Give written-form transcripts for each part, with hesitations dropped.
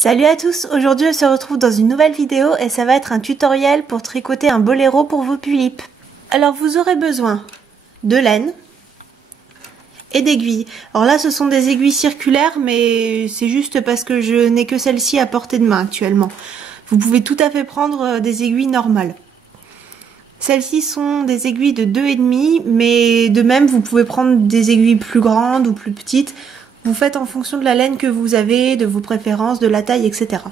Salut à tous, aujourd'hui on se retrouve dans une nouvelle vidéo et ça va être un tutoriel pour tricoter un boléro pour vos tulipes. Alors vous aurez besoin de laine et d'aiguilles. Alors là ce sont des aiguilles circulaires mais c'est juste parce que je n'ai que celle-ci à portée de main actuellement. Vous pouvez tout à fait prendre des aiguilles normales. Celles-ci sont des aiguilles de 2,5 mais de même vous pouvez prendre des aiguilles plus grandes ou plus petites. Vous faites en fonction de la laine que vous avez, de vos préférences, de la taille, etc.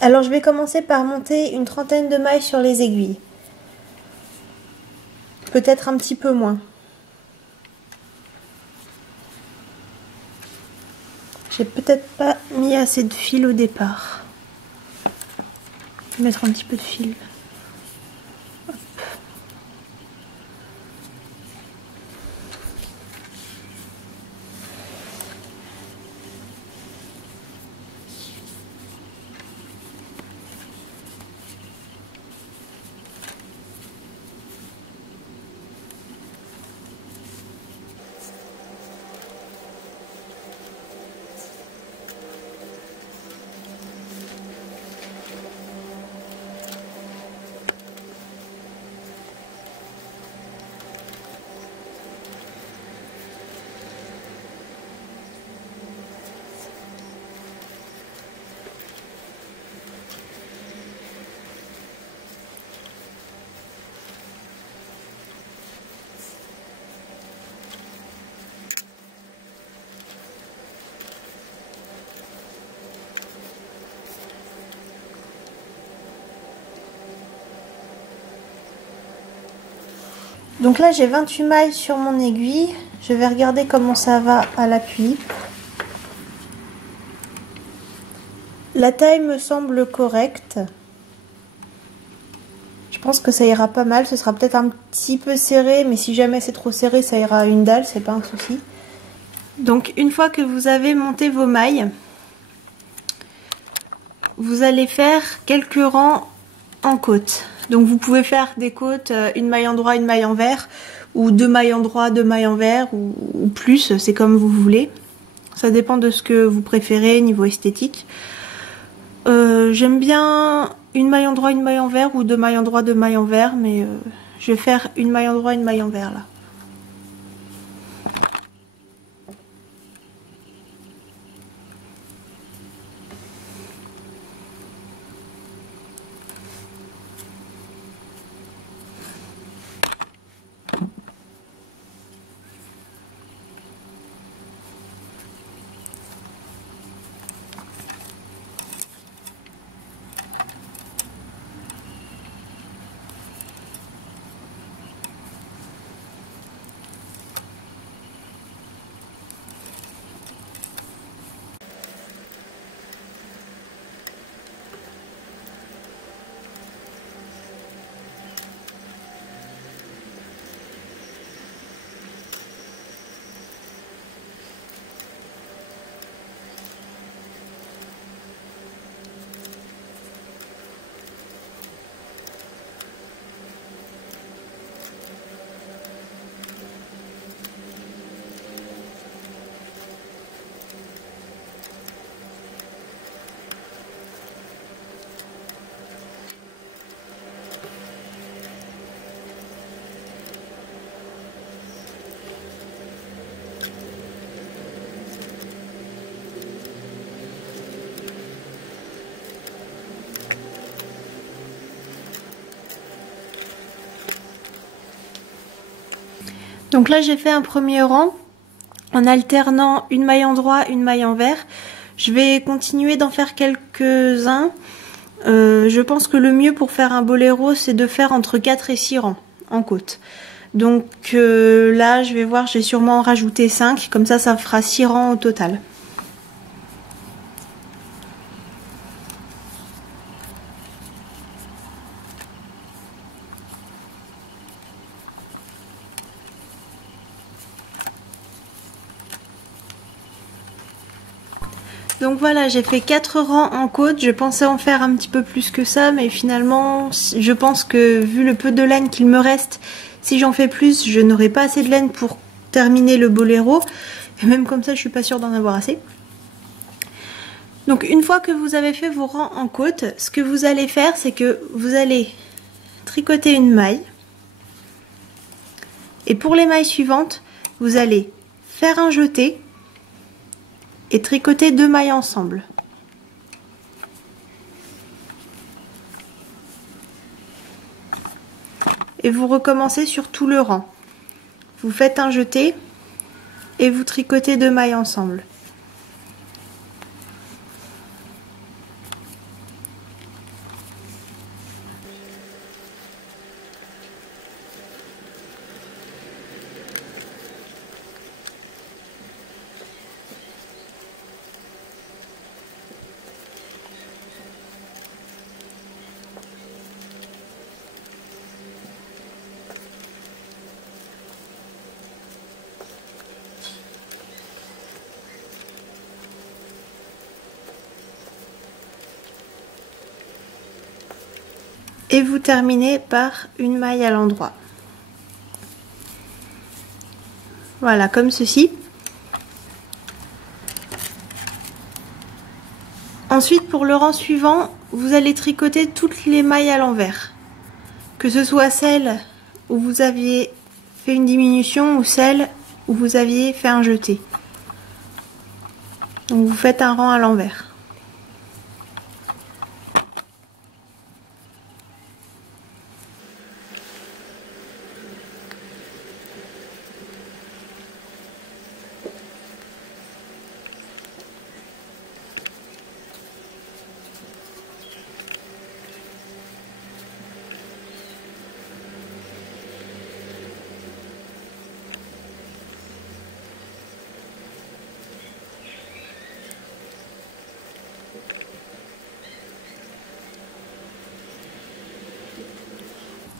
Alors je vais commencer par monter une trentaine de mailles sur les aiguilles. Peut-être un petit peu moins. J'ai peut-être pas mis assez de fil au départ. Je vais mettre un petit peu de fil. Donc là j'ai 28 mailles sur mon aiguille, je vais regarder comment ça va à l'appui. La taille me semble correcte. Je pense que ça ira pas mal, ce sera peut-être un petit peu serré, mais si jamais c'est trop serré ça ira à une dalle, c'est pas un souci. Donc une fois que vous avez monté vos mailles, vous allez faire quelques rangs en côte. Donc vous pouvez faire des côtes, une maille en droit, une maille envers, ou deux mailles en droit, deux mailles envers, ou plus, c'est comme vous voulez. Ça dépend de ce que vous préférez niveau esthétique. J'aime bien une maille en droit, une maille envers, ou deux mailles en droit, deux mailles envers, mais je vais faire une maille en droit, une maille envers là. Donc là j'ai fait un premier rang en alternant une maille en droit, une maille envers. Je vais continuer d'en faire quelques-uns. Je pense que le mieux pour faire un boléro c'est de faire entre 4 et 6 rangs en côte. Donc là je vais voir, j'ai sûrement en rajouté 5, comme ça ça fera 6 rangs au total. Donc voilà, j'ai fait 4 rangs en côte, je pensais en faire un petit peu plus que ça, mais finalement je pense que vu le peu de laine qu'il me reste, si j'en fais plus, je n'aurai pas assez de laine pour terminer le boléro, et même comme ça je suis pas sûre d'en avoir assez. Donc une fois que vous avez fait vos rangs en côte, ce que vous allez faire, c'est que vous allez tricoter une maille. Et pour les mailles suivantes, vous allez faire un jeté et tricoter 2 mailles ensemble. Et vous recommencez sur tout le rang. Vous faites un jeté et vous tricotez 2 mailles ensemble. Et vous terminez par une maille à l'endroit. Voilà, comme ceci. Ensuite, pour le rang suivant, vous allez tricoter toutes les mailles à l'envers. Que ce soit celle où vous aviez fait une diminution ou celle où vous aviez fait un jeté. Donc vous faites un rang à l'envers.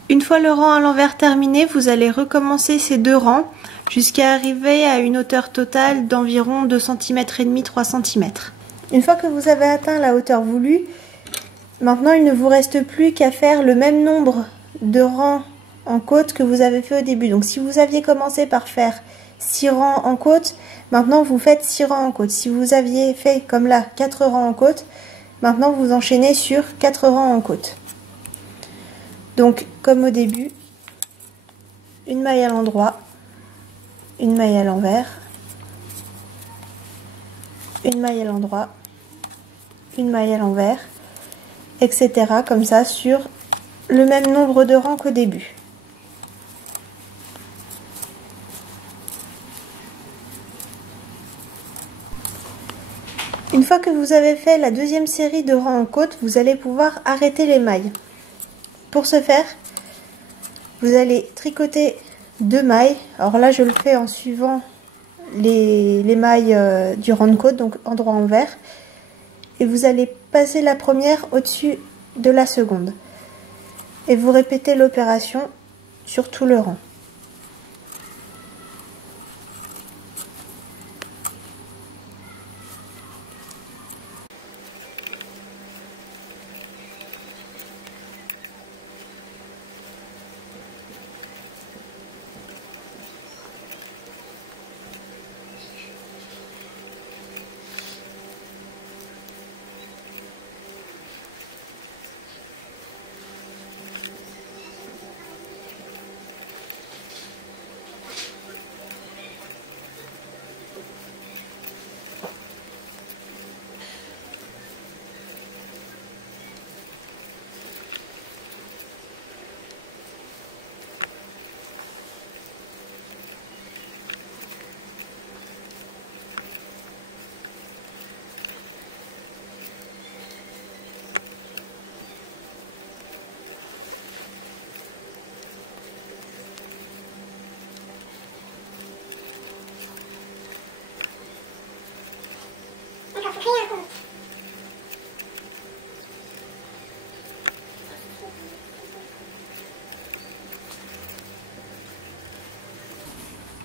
Une fois le rang à l'envers terminé, vous allez recommencer ces 2 rangs jusqu'à arriver à une hauteur totale d'environ 2 cm et demi, 3 cm. Une fois que vous avez atteint la hauteur voulue, maintenant il ne vous reste plus qu'à faire le même nombre de rangs en côte que vous avez fait au début. Donc si vous aviez commencé par faire 6 rangs en côte, maintenant vous faites 6 rangs en côte. Si vous aviez fait comme là 4 rangs en côte, maintenant vous enchaînez sur 4 rangs en côte. Donc, comme au début, une maille à l'endroit, une maille à l'envers, une maille à l'endroit, une maille à l'envers, etc. Comme ça, sur le même nombre de rangs qu'au début. Une fois que vous avez fait la deuxième série de rangs en côte, vous allez pouvoir arrêter les mailles. Pour ce faire, vous allez tricoter 2 mailles. Alors là, je le fais en suivant les mailles du rang de côte, donc endroit-envers. Et vous allez passer la première au-dessus de la seconde. Et vous répétez l'opération sur tout le rang.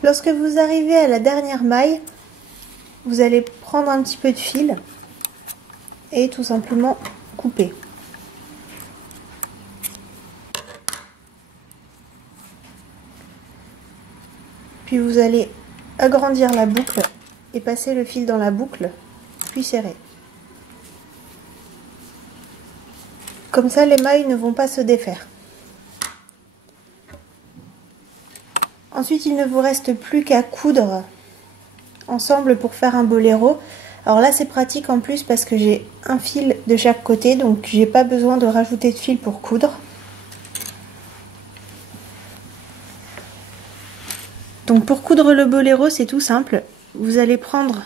Lorsque vous arrivez à la dernière maille, vous allez prendre un petit peu de fil et tout simplement couper. Puis vous allez agrandir la boucle et passer le fil dans la boucle, puis serrer. Comme ça, les mailles ne vont pas se défaire. Ensuite, il ne vous reste plus qu'à coudre ensemble pour faire un boléro. Alors là, c'est pratique en plus parce que j'ai un fil de chaque côté, donc j'ai pas besoin de rajouter de fil pour coudre. Donc pour coudre le boléro, c'est tout simple. Vous allez prendre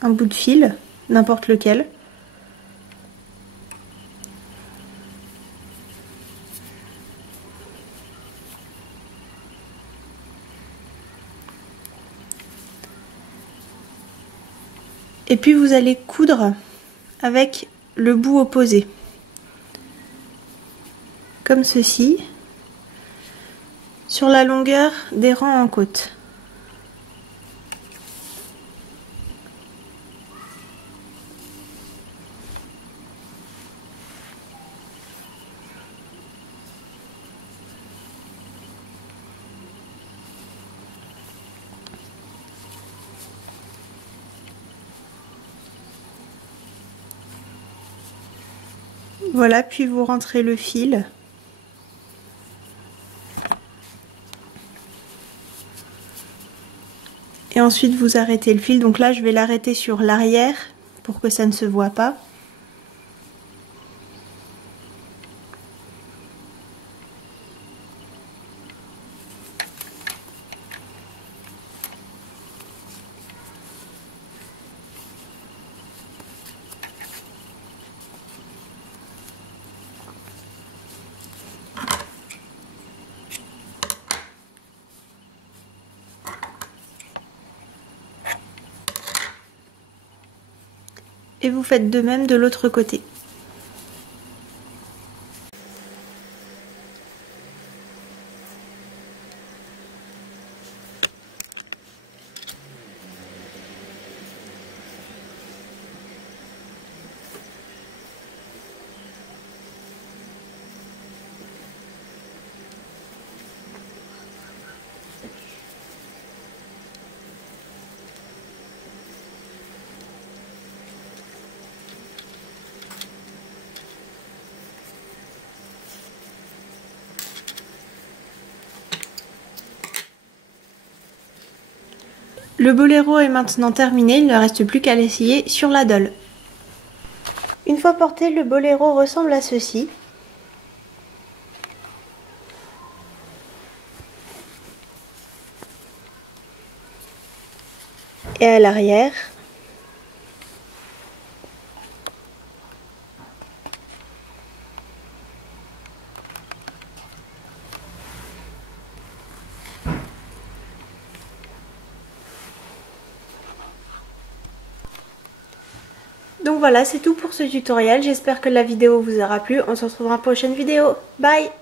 un bout de fil, n'importe lequel. Et puis vous allez coudre avec le bout opposé. Comme ceci. Sur la longueur des rangs en côte. Voilà, puis vous rentrez le fil. Et ensuite vous arrêtez le fil. Donc là je vais l'arrêter sur l'arrière pour que ça ne se voit pas. Et vous faites de même de l'autre côté. Le boléro est maintenant terminé, il ne reste plus qu'à l'essayer sur la Doll. Une fois porté, le boléro ressemble à ceci. Et à l'arrière. Donc voilà, c'est tout pour ce tutoriel. J'espère que la vidéo vous aura plu. On se retrouve dans la prochaine vidéo. Bye!